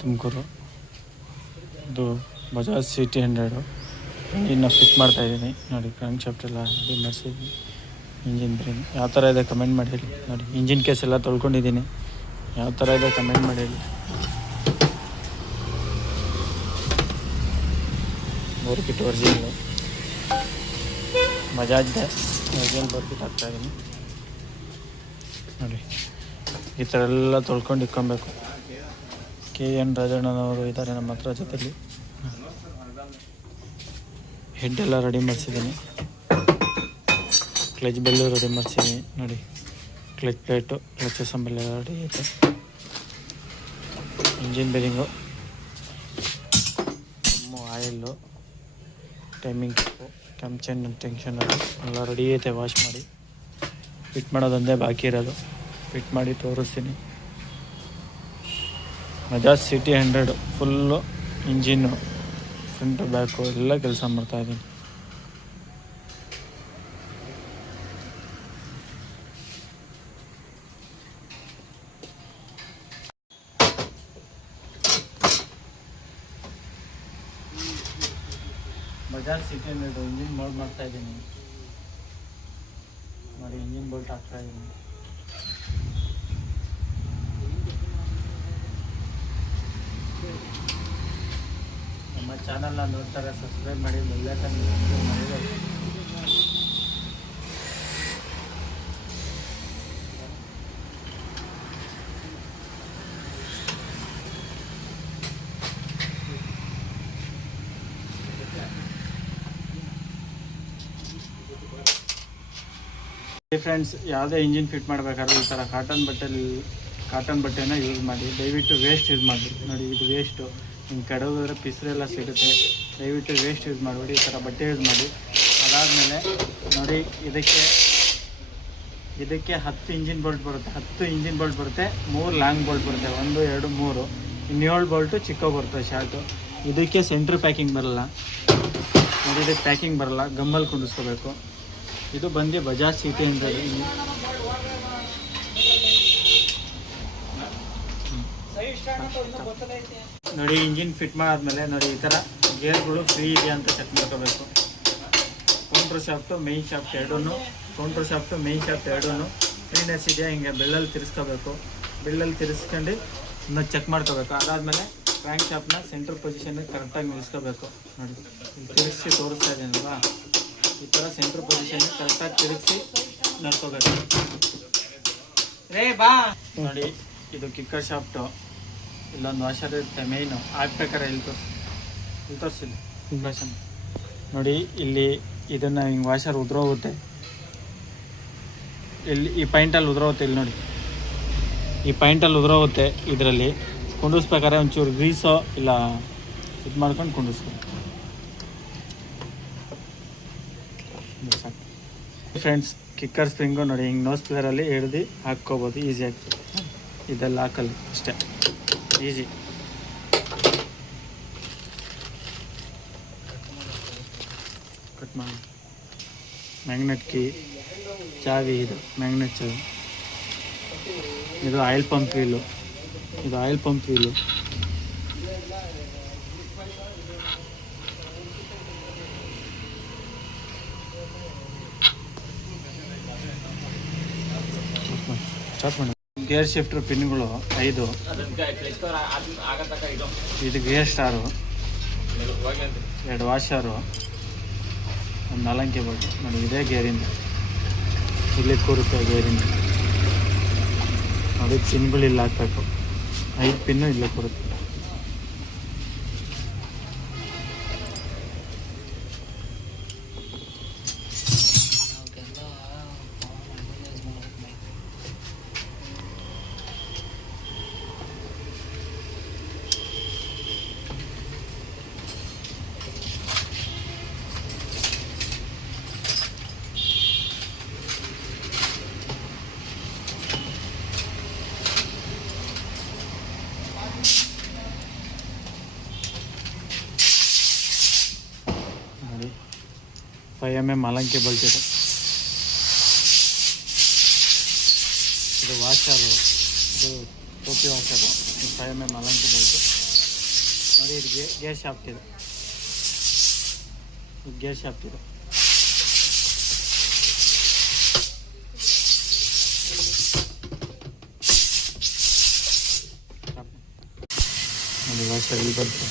ತುಮಕೂರು ಇದು ಬಜಾಜ್ CT 100 ಇನ್ನು fit ಮಾಡ್ತಾಯಿದ್ದೀನಿ ನೋಡಿ. ಕ್ರಾಂಕ್ ಶಾಫ್ಟ್ ಎಲ್ಲ ರೆಡಿ ಮಾಡಿಸಿದ್ದೀನಿ. ಇಂಜಿನ್ ಬ್ರೇನ್ ಯಾವ ಥರ ಇದೆ ಕಮೆಂಟ್ ಮಾಡಿ ಹೇಳಿ. ನೋಡಿ ಇಂಜಿನ್ ಕೇಸ್ ಎಲ್ಲ ತೊಳ್ಕೊಂಡಿದ್ದೀನಿ. ಯಾವ ಥರ ಇದೆ ಕಮೆಂಟ್ ಮಾಡಿ ಹೇಳಿ. ಬೋರ್ಕಿಟ್ ಒರಿಜಿನಲ್ಲು ಬಜಾಜ್ದೆ ಒರಿಜಿನಲ್ ಬೋರ್ಕಿಟ್ ಹಾಕ್ತಾಯಿದ್ದೀನಿ. ನೋಡಿ ಈ ಥರ ಎಲ್ಲ ತೊಳ್ಕೊಂಡು ಇಕ್ಕೊಬೇಕು. KN ರಾಜಣ್ಣನವರು ಇದ್ದಾರೆ ನಮ್ಮ ಹತ್ರ ಜೊತೆಲಿ. ಹೆಡ್ ಎಲ್ಲ ರೆಡಿ ಮಾಡಿಸಿದ್ದೀನಿ. ಕ್ಲಚ್ ಬೆಲ್ಲು ರೆಡಿ ಮಾಡಿಸಿದ್ದೀನಿ. ನೋಡಿ ಕ್ಲಚ್ ಪ್ಲೇಟು ಕ್ಲಚ್ ಅಸೆಂಬಲ್ ಎಲ್ಲ ರೆಡಿ ಐತೆ. ಇಂಜಿನ್ ಬೇರಿಂಗು, ಆಯಿಲ್ಲು, ಟೈಮಿಂಗ್ ಕಿಪ್ಪು, ಕೆಂಚನ್ ಟೆನ್ಷನ್ ಎಲ್ಲ ರೆಡಿ ಐತೆ. ವಾಶ್ ಮಾಡಿ ಫಿಟ್ ಮಾಡೋದೊಂದೇ ಬಾಕಿ ಇರೋದು. ಫಿಟ್ ಮಾಡಿ ತೋರಿಸ್ತೀನಿ. Bajaj CT 100 full engine front back ಎಲ್ಲ ಕೆಲಸ ಮಾಡ್ತಾಯಿದ್ದೀನಿ. ಬಜಾಜ್ CT 100 ಇಂಜಿನ್ ಮೋಲ್ಡ್ ಮಾಡ್ತಾಯಿದ್ದೀನಿ. ನೋಡಿ ಇಂಜಿನ್ ಬೋಲ್ಟ್ ಹಾಕ್ತಾಯಿದ್ದೀನಿ. ನಮ್ಮ ಚಾನಲ್ನ ನೋಡ್ತಾರೆ, ಸಬ್ಸ್ಕ್ರೈಬ್ ಮಾಡಿ, ಬೆಲ್ಲೈಕನ್ ಮಾಡಿದ್ದಾರೆ. ಫ್ರೆಂಡ್ಸ್, ಯಾವುದೇ ಇಂಜಿನ್ ಫಿಟ್ ಮಾಡಬೇಕಾದ್ರೆ ಈ ಥರ ಕಾಟನ್ ಬಟ್ಟೆನ ಯೂಸ್ ಮಾಡಿ. ದಯವಿಟ್ಟು ವೇಸ್ಟ್ ಯೂಸ್ ಮಾಡಿ. ನೋಡಿ ಇದು ವೇಸ್ಟು, ಹಿಂಗೆ ಕಡೋದ್ರೆ ಪಿಸ್ರೆಲ್ಲ ಸಿಗುತ್ತೆ. ದಯವಿಟ್ಟು ವೇಸ್ಟ್ ಯೂಸ್ ಮಾಡಬೇಡಿ, ಈ ಥರ ಬಟ್ಟೆ ಯೂಸ್ ಮಾಡಿ. ಅದಾದಮೇಲೆ ನೋಡಿ ಇದಕ್ಕೆ 10 ಇಂಜಿನ್ ಬೋಲ್ಟ್ ಬರುತ್ತೆ. 10 ಇಂಜಿನ್ ಬೋಲ್ಟ್ ಬರುತ್ತೆ. 3 ಲಾಂಗ್ ಬೋಲ್ಟ್ ಬರುತ್ತೆ. 1 2 3 ಇನ್ನು 7 ಬೋಲ್ಟು ಚಿಕ್ಕ ಬರುತ್ತೆ ಶಾರ್ಟು. ಇದಕ್ಕೆ ಸೆಂಟ್ರ್ ಪ್ಯಾಕಿಂಗ್ ಬರಲ್ಲ. ನೋಡಿ ಇದಕ್ಕೆ ಪ್ಯಾಕಿಂಗ್ ಬರಲ್ಲ, ಗಮ್ಮಲ್ಲಿ ಕುಂಡಿಸ್ಕೋಬೇಕು. ಇದು ಬಂದು ಬಜಾಜ್ CT 100. ನೋಡಿ ಇಂಜಿನ್ ಫಿಟ್ ಮಾಡಾದ್ಮೇಲೆ ನೋಡಿ ಈ ಥರ ಗೇರ್ಗಳು ಫ್ರೀ ಇದೆಯಾ ಅಂತ ಚೆಕ್ ಮಾಡ್ಕೋಬೇಕು. ಕೌಂಟ್ರ್ ಶಾಫ್ಟು ಮೇಯ್ನ್ ಶಾಫ್ಟ್ ಎರಡೂ ಫ್ರೀನೆಸ್ ಇದೆಯಾ ಹಿಂಗೆ ಬೆಳ್ಳಲ್ಲಿ ತಿರ್ಸ್ಕೋಬೇಕು. ಬೆಳ್ಳಲ್ಲಿ ತಿರ್ಸ್ಕೊಂಡು ಇನ್ನೂ ಚೆಕ್ ಮಾಡ್ಕೋಬೇಕು. ಅದಾದಮೇಲೆ ಕ್ರ್ಯಾಂಕ್ ಶಾಫ್ಟ್ನ ಸೆಂಟ್ರ್ ಪೊಸಿಷನ್ಗೆ ಕರೆಕ್ಟಾಗಿ ನಿಲ್ಲಿಸ್ಕೋಬೇಕು. ನೋಡಿ ತಿರುಗಿಸಿ ತೋರಿಸ್ತಾ ಇದ್ದೀನಲ್ವಾ, ಈ ಥರ ಸೆಂಟ್ರ್ ಪೊಸಿಷನ್ಗೆ ಕರೆಕ್ಟಾಗಿ ತಿರುಗಿಸಿ ನಡ್ಕೋಬೇಕು. ನೋಡಿ ಇದು ಕಿಕ್ಕರ್ ಶಾಫ್ಟು. ಇಲ್ಲೊಂದು ವಾಷರ್ ಇರುತ್ತೆ ಮೇಯ್ನು. ಹಾಕ್ಬೇಕಾರೆ ಇಲ್ಲಿ ತೋರಿಸಿಲ್ಲ ಇಂಪ್ರೆಷನ್. ನೋಡಿ ಇಲ್ಲಿ ಇದನ್ನು ಹಿಂಗೆ ವಾಷರ್ ಉದುರೋಗುತ್ತೆ. ಇಲ್ಲಿ ಈ ಪಾಯಿಂಟಲ್ಲಿ ಉದುರೋಗುತ್ತೆ. ಇಲ್ಲಿ ನೋಡಿ ಈ ಪಾಯಿಂಟಲ್ಲಿ ಉದುರೋಗುತ್ತೆ. ಇದರಲ್ಲಿ ಕುಂಡಿಸ್ಬೇಕಾದ್ರೆ ಒಂಚೂರು ಗ್ರೀಸೋ ಇಲ್ಲ ಇದು ಮಾಡ್ಕೊಂಡು ಕುಂಡಿಸ್ಬೇಕು. ಫ್ರೆಂಡ್ಸ್, ಕಿಕ್ಕರ್ ಸ್ಪ್ರಿಂಗು ನೋಡಿ ಹಿಂಗೆ ನೋಸ್ ಪ್ಲೇರಲ್ಲಿ ಹಿಡ್ದು ಹಾಕ್ಕೋಬೋದು ಈಸಿಯಾಗಿ. ಇದೆಲ್ಲ ಹಾಕಲ್ಲ ಅಷ್ಟೇ, ಈಸಿ. ಕಟ್ ಮಾಡಿ ಮ್ಯಾಗ್ನೆಟ್ ಕೀ, ಚಾವಿ, ಇದು ಮ್ಯಾಗ್ನೆಟ್ ಚಾವಿ. ಇದು ಆಯಿಲ್ ಪಂಪ್ ವೀಲು. ಸ್ಟಾರ್ಟ್ ಮಾಡಿ. ಗೇರ್ ಶಿಫ್ಟರ್ ಪಿನ್ಗಳು 5. ಇದು ಗೇರ್ ಸ್ಟಾರು, 2 ವಾಷರು, 1 4 ಬೋಲ್ಟ್. ನೋಡಿ ಇದೇ ಗೇರಿಂದ ಇಲ್ಲಿ ಕೂರುತ್ತೆ. ಗೇರಿಂದ ನೋಡಿ ಪಿನ್ಗಳು ಇಲ್ಲಿ ಹಾಕಬೇಕು. 5 ಪಿನ್ನು ಇಲ್ಲೇ ಕೂರುತ್ತೆ. ನೋಡಿ 5 mm ಅಲಂಕಿ ಬೋಲ್ಟ್ ಇದೆ. ಇದು ವಾಷರು, ಇದು ಟೋಪಿ ವಾಷರು 5 mm ಅಲಂಕಿ ಬೋಲ್ಟು ನೋಡಿ. ಇದು ಗೇರ್ ಶಾಫ್ಟ್ ಇದು, ಗೇರ್ ಶಾಫ್ಟ್ ಇದು. ನೋಡಿ ವಾಷರ್ ಇಲ್ಲಿ ಬರುತ್ತೆ.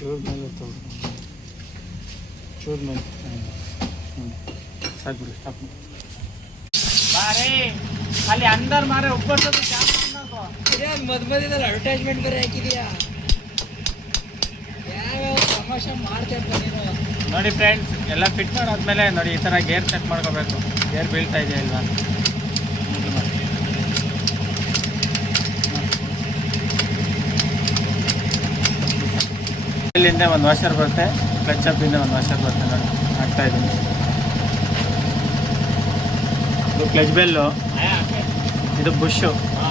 ಚೂರ್ ಮೇಲೆ ಚೂರ್ ಮೇಲೆ ಸಾಕು ಬಿಡಿ, ಸ್ಟಾಪ್ ಮಾಡಿ. ಬಾರಿ ಅಲ್ಲಿ ಅಂದರ್ ಮಾರೆ ऊपर से तो क्या ಮದ್ಮದಿನಲ್ಲಿ ಅಡ್ವರ್ಟೈಸ್ಮೆಂಟ್ ಬೇರೆ ಹಾಕಿದೀಯಾ, ಯಾವ ತಮಾಷೆ ಮಾಡ್ತೇಪ್ಪ ನೀನು. ನೋಡಿ ಫ್ರೆಂಡ್ಸ್, ಎಲ್ಲ ಫಿಟ್ ಮಾಡಾದ್ಮೇಲೆ ನೋಡಿ ಈ ಥರ ಗೇರ್ ಚೆಕ್ ಮಾಡ್ಕೋಬೇಕು, ಗೇರ್ ಬೀಳ್ತಾ ಇದೆಯಾ ಇಲ್ವಾ. ಇಲ್ಲಿಂದ ಒಂದು ವಾಷರ್ ಬರುತ್ತೆ, ಕ್ಲಚ್ ಅಪ್ಪಿಂದ ಒಂದು ವಾಷರ್ ಬರುತ್ತೆ. ನೋಡಿ ಹಾಕ್ತಾ ಇದ್ದೀನಿ. ಇದು ಕ್ಲಚ್ ಬೆಲ್ಲು, ಇದು ಬುಷು,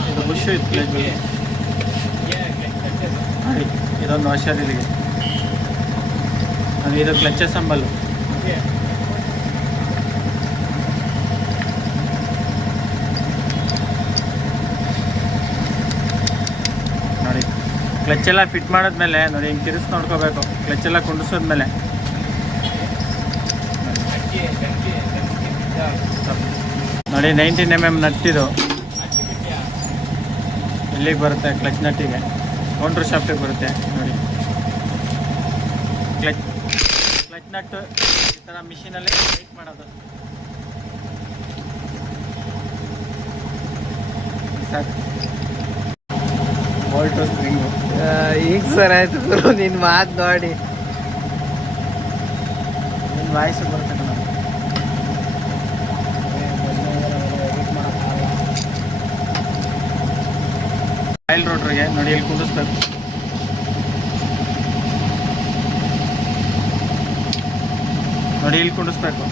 ಇದು ಕ್ಲಚ್ ಬೆಲ್. ನೋಡಿ ಇದೊಂದು ವಾಷರ್ ಇಲ್ಲಿಗೆ. ನೋಡಿ ಇದು ಕ್ಲಚ್ ಸಂಬಲ್ಲು. ನೋಡಿ ಕ್ಲಚ್ ಎಲ್ಲ ಫಿಟ್ ಮಾಡಿದ್ಮೇಲೆ ನೋಡಿ ಹಿಂಗೆ ತಿರ್ಸಿ ನೋಡ್ಕೋಬೇಕು. ಕ್ಲಚ್ ಎಲ್ಲ ಕುಂಡಿಸೋದ್ಮೇಲೆ ನೋಡಿ 19 mm ನಟ್ಟಿದು ಇಲ್ಲಿಗೆ ಬರುತ್ತೆ, ಕ್ಲಚ್ ನಟ್ಟಿಗೆ ಕೌಂಟ್ರ್ ಶಾಫ್ಟಿಗೆ ಬರುತ್ತೆ. ನೋಡಿ ಕ್ಲಚ್ ನಟ್ಟು ಈ ಥರ ಮಿಷಿನಲ್ಲಿ ಟೈಟ್ ಮಾಡೋದು. ಸಾಕು ಬೋಲ್ಟು ಸ್ಪ್ರಿಂಗು. ಈಗ ಸರ್ ಆಯ್ತು ಗುರು ನಿನ್ನ ಮಾತು ನೋಡಿ, ನಿನ್ನ ವಾಯ್ಸು ಬರುತ್ತೆ ಕಣ. ಆಯಿಲ್ ರೋಟ್ರಿಗೆ ನೋಡಿ ಇಲ್ಲಿ ಕುಂಡಿಸ್ಬೇಕು. ನೋಡಿ ಇಲ್ಲಿ ಕುಂಡಿಸ್ಬೇಕು.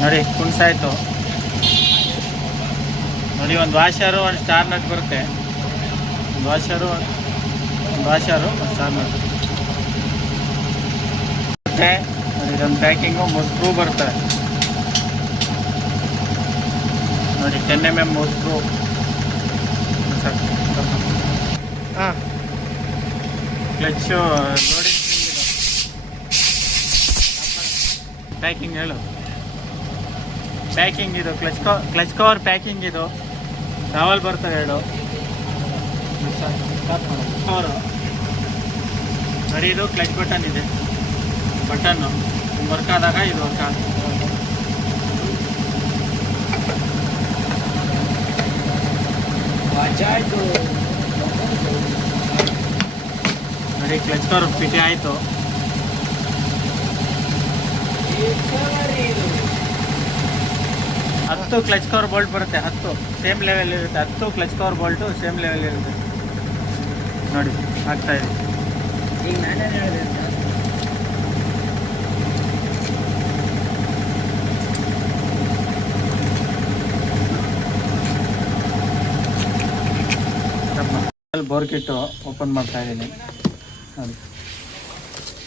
ನೋಡಿ ಕುಣ್ಸಾಯ್ತು. ನೋಡಿ ಒಂದು ವಾಷರು, ಒಂದು ಸ್ಟಾರ್ ನಟ್ ಬರುತ್ತೆ. ಒಂದು ವಾಷರು, ಒಂದು ಸ್ಟಾರ್ ನಟ್ ಮತ್ತೆ ನೋಡಿ ಇದೊಂದು ಪ್ಯಾಕಿಂಗು 3 ಸ್ಕ್ರೂ ಬರ್ತವೆ. ನೋಡಿ 10 mm 3 ಸ್ಕ್ರೂ. ಹಾಂ ಕ್ಲಚ್ಚು ಲೋಡಿಂಗ್ ಸ್ಪ್ರಿಂಗ್ ಇದು. ಪ್ಯಾಕಿಂಗ್ ಹೇಳು. ಪ್ಯಾಕಿಂಗ್ ಇದು ಕ್ಲಚ್ ಕವರ್ ಪ್ಯಾಕಿಂಗ್ ಇದು. ಟವಲ್ ಬರ್ತವೆ 2 ಕವರು. ನೋಡಿ ಇದು ಕ್ಲಚ್ ಬಟನ್ ಇದೆ, ಬಟನ್ನು ವರ್ಕ್ ಆದಾಗ ಇದು ವರ್ಕ್ ಆಗುತ್ತೆ. ನೋಡಿ ಕ್ಲಚ್ ಕವರ್ ಫಿಟ್ ಆಯಿತು. ಹತ್ತು ಕ್ಲಚ್ ಕವರ್ ಬೋಲ್ಟ್ ಬರುತ್ತೆ, 10 ಸೇಮ್ ಲೆವೆಲ್ ಇರುತ್ತೆ. 10 clutch cover Bolt same level ಇರುತ್ತೆ. ನೋಡಿ ಆಗ್ತಾ ಇದೆ. ಈಗ ನಾನೇನು ಹೇಳಿದೆ ಅಂತ ಬೋರ್ ಕಿಟ್ಟು ಓಪನ್ ಮಾಡ್ತಾ ಇದ್ದೀನಿ. ನೋಡಿ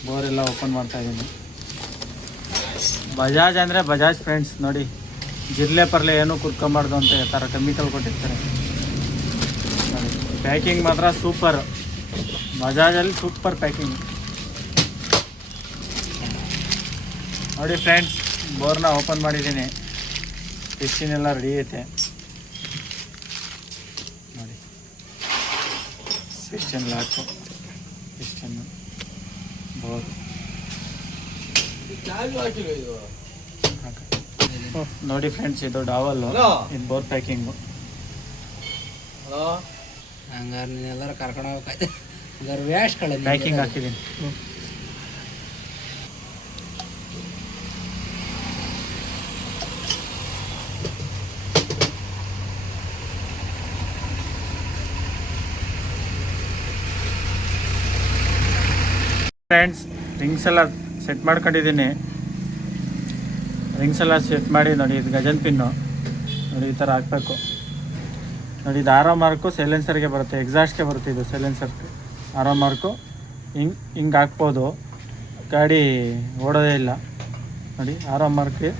ಬೋರೆಲ್ಲ ಓಪನ್ ಮಾಡ್ತಾ ಇದ್ದೀನಿ. ಬಜಾಜ್ ಅಂದರೆ ಬಜಾಜ್ ಫ್ರೆಂಡ್ಸ್. ನೋಡಿ ಜಿರ್ಲೆ ಪರ್ಲೆ ಏನೂ ಕುತ್ಕೊಂಬಾರ್ದು ಅಂತ ಈ ಥರ ಕೆಮಿಕಲ್ ಕೊಟ್ಟಿರ್ತಾರೆ. ನೋಡಿ ಪ್ಯಾಕಿಂಗ್ ಮಾತ್ರ ಸೂಪರ್, ಬಜಾಜಲ್ಲಿ ಸೂಪರ್ ಪ್ಯಾಕಿಂಗ್. ನೋಡಿ ಫ್ರೆಂಡ್ಸ್, ಬೋರ್ನ ಓಪನ್ ಮಾಡಿದ್ದೀನಿ. ಪಿಸ್ಟಿನೆಲ್ಲ ರೆಡಿ ಐತೆ. ನೋಡಿ ಪಿಸ್ಟನ್ ಲಾಕು, ಪಿಸ್ಟನ್ನು, ಬೋರ್. ನೋಡಿ ಫ್ರೆಂಡ್ಸ್, ಇದು ಡಾವಲ್ಲು, ಇದು ಬೋರ್ ಪ್ಯಾಕಿಂಗು. ಹಂಗಾರೆ ನೀನೆಲ್ಲರೂ ಕರ್ಕೊಂಡು ಹೋಗ್ಬೇಕಾಯ್ತು. ಹಂಗಾರೆ ವ್ಯಾಶ್ಗಳು ಪ್ಯಾಕಿಂಗ್ ಹಾಕಿದ್ದೀನಿ. ಫ್ರೆಂಡ್ಸ್, ರಿಂಗ್ಸ್ ಎಲ್ಲ ಸೆಟ್ ಮಾಡ್ಕೊಂಡಿದ್ದೀನಿ. ರಿಂಗ್ಸ್ ಎಲ್ಲ ಸೆಟ್ ಮಾಡಿ ನೋಡಿ, ಇದು ಗಜನ್ ಪಿನ್ನು ನೋಡಿ, ಈ ಥರ ಹಾಕಬೇಕು ನೋಡಿ. ಇದು ಆರೋ ಮಾರ್ಕು ಸೈಲೆನ್ಸರ್ಗೆ ಬರುತ್ತೆ, ಎಕ್ಸಾಸ್ಟ್ಗೆ ಬರುತ್ತೆ. ಇದು ಸೈಲೆನ್ಸರ್ಗೆ ಆರೋ ಮಾರ್ಕು ಹಿಂಗೆ ಹಾಕ್ಬೋದು, ಗಾಡಿ ಓಡೋದೇ ಇಲ್ಲ ನೋಡಿ. ಆರೋ ಮಾರ್ಕ್ಗೆ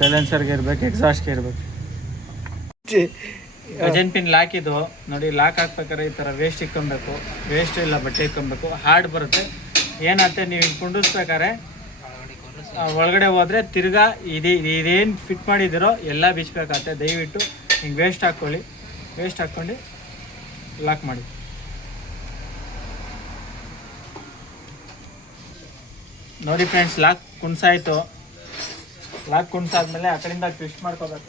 ಸೈಲೆನ್ಸರ್ಗೆ ಇರಬೇಕು, ಎಕ್ಸಾಸ್ಟ್ಗೆ ಇರಬೇಕು. ಗಜನ್ ಪಿನ್ ಲಾಕ್ ಇದು ನೋಡಿ. ಲಾಕ್ ಹಾಕ್ಬೇಕಾದ್ರೆ ಈ ಥರ ವೇಸ್ಟ್ ಇಕ್ಕೊಬೇಕು, ವೇಸ್ಟ್ ಇಲ್ಲ ಬಟ್ಟೆ ಇಕ್ಕೊಬೇಕು. ಹಾರ್ಡ್ ಬರುತ್ತೆ. ಏನಾಗುತ್ತೆ, ನೀವು ಹಿಂಗೆ ಕುಂಡಿಸ್ಬೇಕಾದ್ರೆ ಒಳಗಡೆ ಹೋದರೆ ತಿರ್ಗಾ ಇದೇನು ಫಿಟ್ ಮಾಡಿದಿರೋ ಎಲ್ಲ ಬಿಚ್ಚಬೇಕಾಗತ್ತೆ. ದಯವಿಟ್ಟು ಹಿಂಗೆ ವೇಸ್ಟ್ ಹಾಕ್ಕೊಳ್ಳಿ, ವೇಸ್ಟ್ ಹಾಕ್ಕೊಂಡು ಲಾಕ್ ಮಾಡಿ. ನೋಡಿ ಫ್ರೆಂಡ್ಸ್, ಲಾಕ್ ಕುಣ್ಸಾಯ್ತು. ಲಾಕ್ ಕುಣ್ಸಾದ್ಮೇಲೆ ಆ ಕಡೆಯಿಂದ ಟ್ವಿಸ್ಟ್ ಮಾಡ್ಕೋಬೇಕು.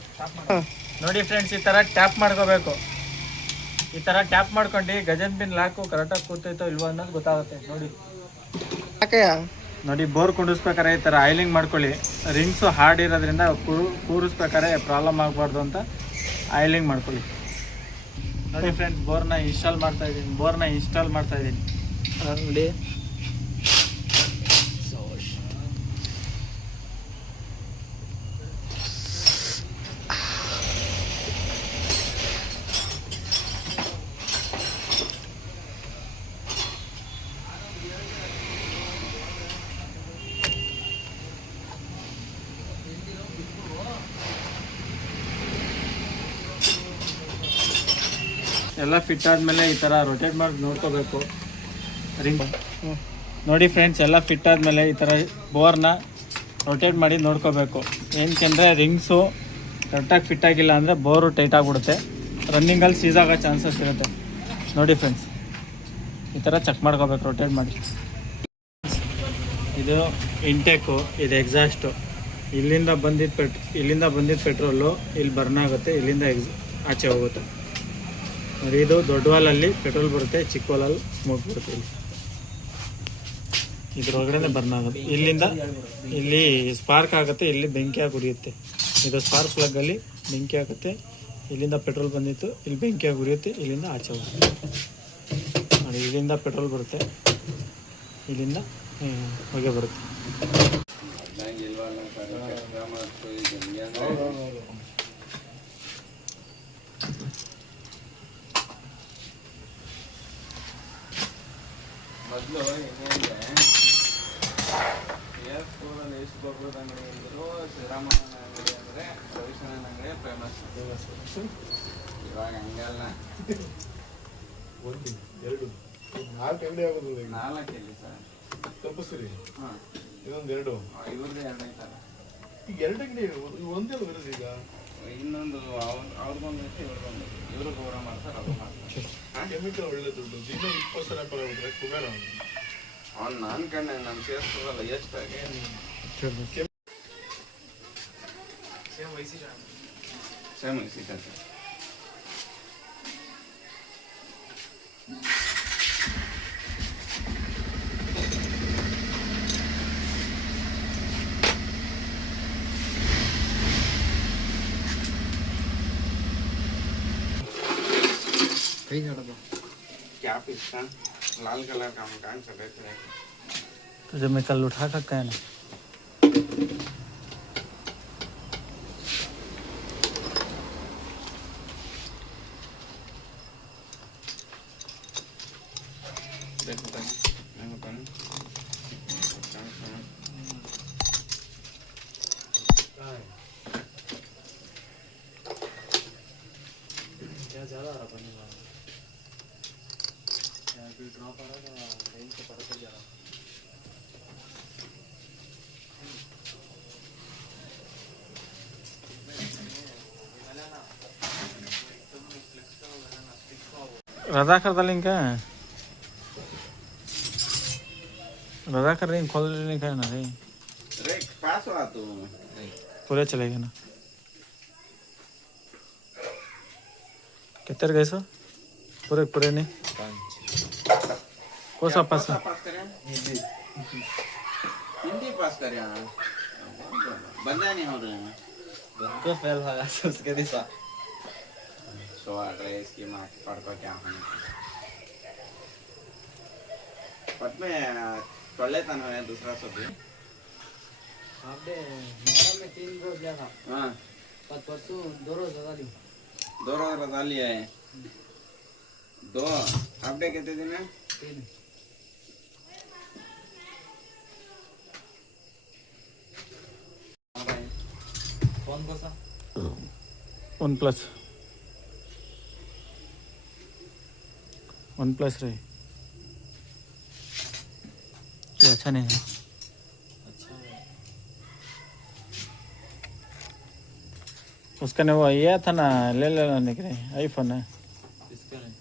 ನೋಡಿ ಫ್ರೆಂಡ್ಸ್, ಈ ಥರ ಟ್ಯಾಪ್ ಮಾಡ್ಕೋಬೇಕು. ಈ ಥರ ಟ್ಯಾಪ್ ಮಾಡ್ಕೊಂಡು ಗಜನ್ ಪಿನ್ ಲಾಕು ಕರೆಕ್ಟಾಗಿ ಕೂತೈತೋ ಇಲ್ವೋ ಅನ್ನೋದು ಗೊತ್ತಾಗುತ್ತೆ. ನೋಡಿ ನೋಡಿ, ಬೋರ್ ಕುಂಡಿಸ್ಬೇಕಾರೆ ಈ ಥರ ಆಯಿಲಿಂಗ್ ಮಾಡ್ಕೊಳ್ಳಿ. ರಿಂಗ್ಸು ಹಾರ್ಡ್ ಇರೋದ್ರಿಂದ ಕೂರಿಸ್ಬೇಕಾದ್ರೆ ಪ್ರಾಬ್ಲಮ್ ಆಗಬಾರ್ದು ಅಂತ ಆಯಿಲಿಂಗ್ ಮಾಡ್ಕೊಳ್ಳಿ. ನೋಡಿ ಫ್ರೆಂಡ್ಸ್, ಬೋರ್ನ ಇನ್ಸ್ಟಾಲ್ ಮಾಡ್ತಾ ಇದ್ದೀನಿ. ನೋಡಿ ಎಲ್ಲ ಫಿಟ್ ಆದಮೇಲೆ ಈ ಥರ ರೊಟೇಟ್ ಮಾಡಿ ನೋಡ್ಕೋಬೇಕು ರಿಂಗ್. ನೋಡಿ ಫ್ರೆಂಡ್ಸ್, ಎಲ್ಲ ಫಿಟ್ ಆದಮೇಲೆ ಈ ಥರ ಬೋರ್ನ ರೊಟೇಟ್ ಮಾಡಿ ನೋಡ್ಕೋಬೇಕು. ಏನಕ್ಕೆಂದರೆ ರಿಂಗ್ಸು ಕರೆಕ್ಟಾಗಿ ಫಿಟ್ ಆಗಿಲ್ಲ ಅಂದರೆ ಬೋರು ಟೈಟ್ ಆಗಿಬಿಡುತ್ತೆ, ರನ್ನಿಂಗಲ್ಲಿ ಸೀಸ್ ಆಗೋ ಚಾನ್ಸಸ್ ಇರುತ್ತೆ. ನೋಡಿ ಫ್ರೆಂಡ್ಸ್, ಈ ಥರ ಚೆಕ್ ಮಾಡ್ಕೋಬೇಕು ರೊಟೇಟ್ ಮಾಡಿ. ಇದು ಇಂಟೇಕು, ಇದು ಎಕ್ಸಾಸ್ಟು. ಇಲ್ಲಿಂದ ಬಂದಿದ್ದ ಪೆಟ್ರೋಲು ಇಲ್ಲಿ ಬರ್ನ್ ಆಗುತ್ತೆ, ಇಲ್ಲಿಂದ ಆಚೆ ಹೋಗುತ್ತೆ ನೋಡಿ. ಇದು ದೊಡ್ಡ ವಾಲಲ್ಲಿ ಪೆಟ್ರೋಲ್ ಬರುತ್ತೆ, ಚಿಕ್ಕ ವಾಲಲ್ಲಿ ಸ್ಮೋಕ್ ಬರುತ್ತೆ. ಇದ್ರೊಳಗಡೆ ಬರ್ನ್ ಆಗುತ್ತೆ. ಇಲ್ಲಿಂದ ಇಲ್ಲಿ ಸ್ಪಾರ್ಕ್ ಆಗುತ್ತೆ, ಇಲ್ಲಿ ಬೆಂಕಿಯಾಗಿ ಉರಿಯುತ್ತೆ. ಇದು ಸ್ಪಾರ್ಕ್ ಪ್ಲಗ್ಗಲ್ಲಿ ಬೆಂಕಿ ಆಗುತ್ತೆ. ಇಲ್ಲಿಂದ ಪೆಟ್ರೋಲ್ ಬಂದಿತ್ತು, ಇಲ್ಲಿ ಬೆಂಕಿಯಾಗಿ ಉರಿಯುತ್ತೆ, ಇಲ್ಲಿಂದ ಆಚೆ ಹೋಗುತ್ತೆ ನೋಡಿ. ಇಲ್ಲಿಂದ ಪೆಟ್ರೋಲ್ ಬರುತ್ತೆ, ಇಲ್ಲಿಂದ ಹೊಗೆ ಬರುತ್ತೆ. ಮೊದಲು ಹೆಂಗೆ ಏರ್ಪೋರ್ಟಲ್ಲಿ ಎಷ್ಟು ಗೊಬ್ಬರದ ಅಂಗಡಿ ಅಂದರು, ಶ್ರೀರಾಮನ ಅಂಗಡಿ ಅಂದರೆ ರವಿಶಂಕರನ ಅಂಗಡಿ ಫೇಮಸ್. ಇವಾಗ ಹಂಗಲ್ಲ, 1 2 4 ಅಂಗಡಿ ಆಗೋದಿಲ್ಲ. 4 ಎಲ್ಲಿ ಸರ್? ತಪ್ಪಿಸ್ರಿ. ಹಾಂ, ಇದೊಂದು 2, ಇವ್ರದ್ದೇ 2 ಐತಲ್ಲ. ಈಗ 2 ಅಂಗಡಿ ಒಂದೇ ಬರೋದು. ಈಗ ಇನ್ನೊಂದು ಅವ್ರಿಗೊಂದು ಇವ್ರಿಗೊಂದು, ಇವರು ಗೌರವ ಮಾಡ್ತಾರೆ, ಅದು ಮಾಡ್ತಾರೆ. ಕೆಮಿಕಲ್ ಒಳ್ಳೆ ದುಡ್ಡು, ದಿನ 20,000 ವ್ಯಾಪಾರ ಆಗುತ್ತೆ. ಕುಬೇರ ಅವ್ನು ನಾನು ಕಂಡೆ, ನಾನು ಸೇರಿಸ್ಕೊಡಲ್ಲ ಎಷ್ಟಾಗಿ. ಸೇಮ್ ಸಿಕ್ಕತ್ತೆ. क्या पिस्ता लाल कलर का मकान सफेद कलर का। तुझे मैं कल उठा सकता है ना? क्या ज़्यादा आ रहा पानी का? ड्रॉप आ रहा था, रेंज से पड़ता जा रहा। रजाकर लिंक है, रजाकर लिंक खोल लिंक है ना रे, पास हो तू पूरे चलेगा ना? कितने गए सो पूरे पूरे नहीं? 5 कौन सा पास करें? हिंदी पास करें। बंदा नहीं हो रहे हैं, को फेल होगा तो उसके दिशा सो आ रहे इसकी माँ पढ़ कर क्या होने। पट में टोले ताना है दूसरा सब्जी आपने नहर में 3 रोज लिया था हाँ पर परसों 2 रोज लगा दी 2 रोज रजा लिया है 2 आपने कितने दिन है 3 हाँ भाई कौन सा OnePlus रहे ये अच्छा नहीं है उसका ने वो ये था ना ले लेने के लिए आईफोन है इसका नहीं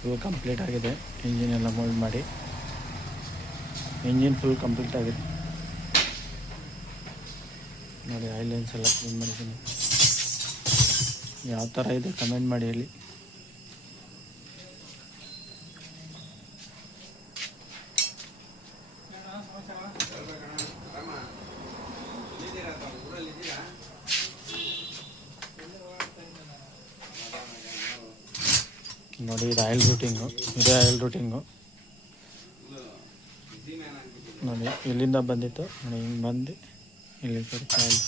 ಫುಲ್ ಕಂಪ್ಲೀಟ್ ಆಗಿದೆ ಇಂಜಿನ್ ಎಲ್ಲ ಮೋಲ್ಡ್ ಮಾಡಿ ಇಂಜಿನ್ ಫುಲ್ ಕಂಪ್ಲೀಟ್ ಆಗಿದೆ ನೋಡಿ ಆಯಿಲ್ ಲೈನ್ಸ್ ಎಲ್ಲ ಕ್ಲೀನ್ ಮಾಡಿದ್ದೀನಿ ಯಾವ ಥರ ಇದೆ ಕಮೆಂಟ್ ಮಾಡಿ ಹೇಳಿ ನೋಡಿ ಇದು ಆಯಿಲ್ ರೂಟಿಂಗು ಇದೇ ಆಯಿಲ್ ರೂಟಿಂಗು ನೋಡಿ ಇಲ್ಲಿಂದ ಬಂದಿತ್ತು ನೋಡಿ ಹಿಂಗೆ ಬಂದು ಇಲ್ಲಿ ಬರುತ್ತೆ ಆಯಿಲ್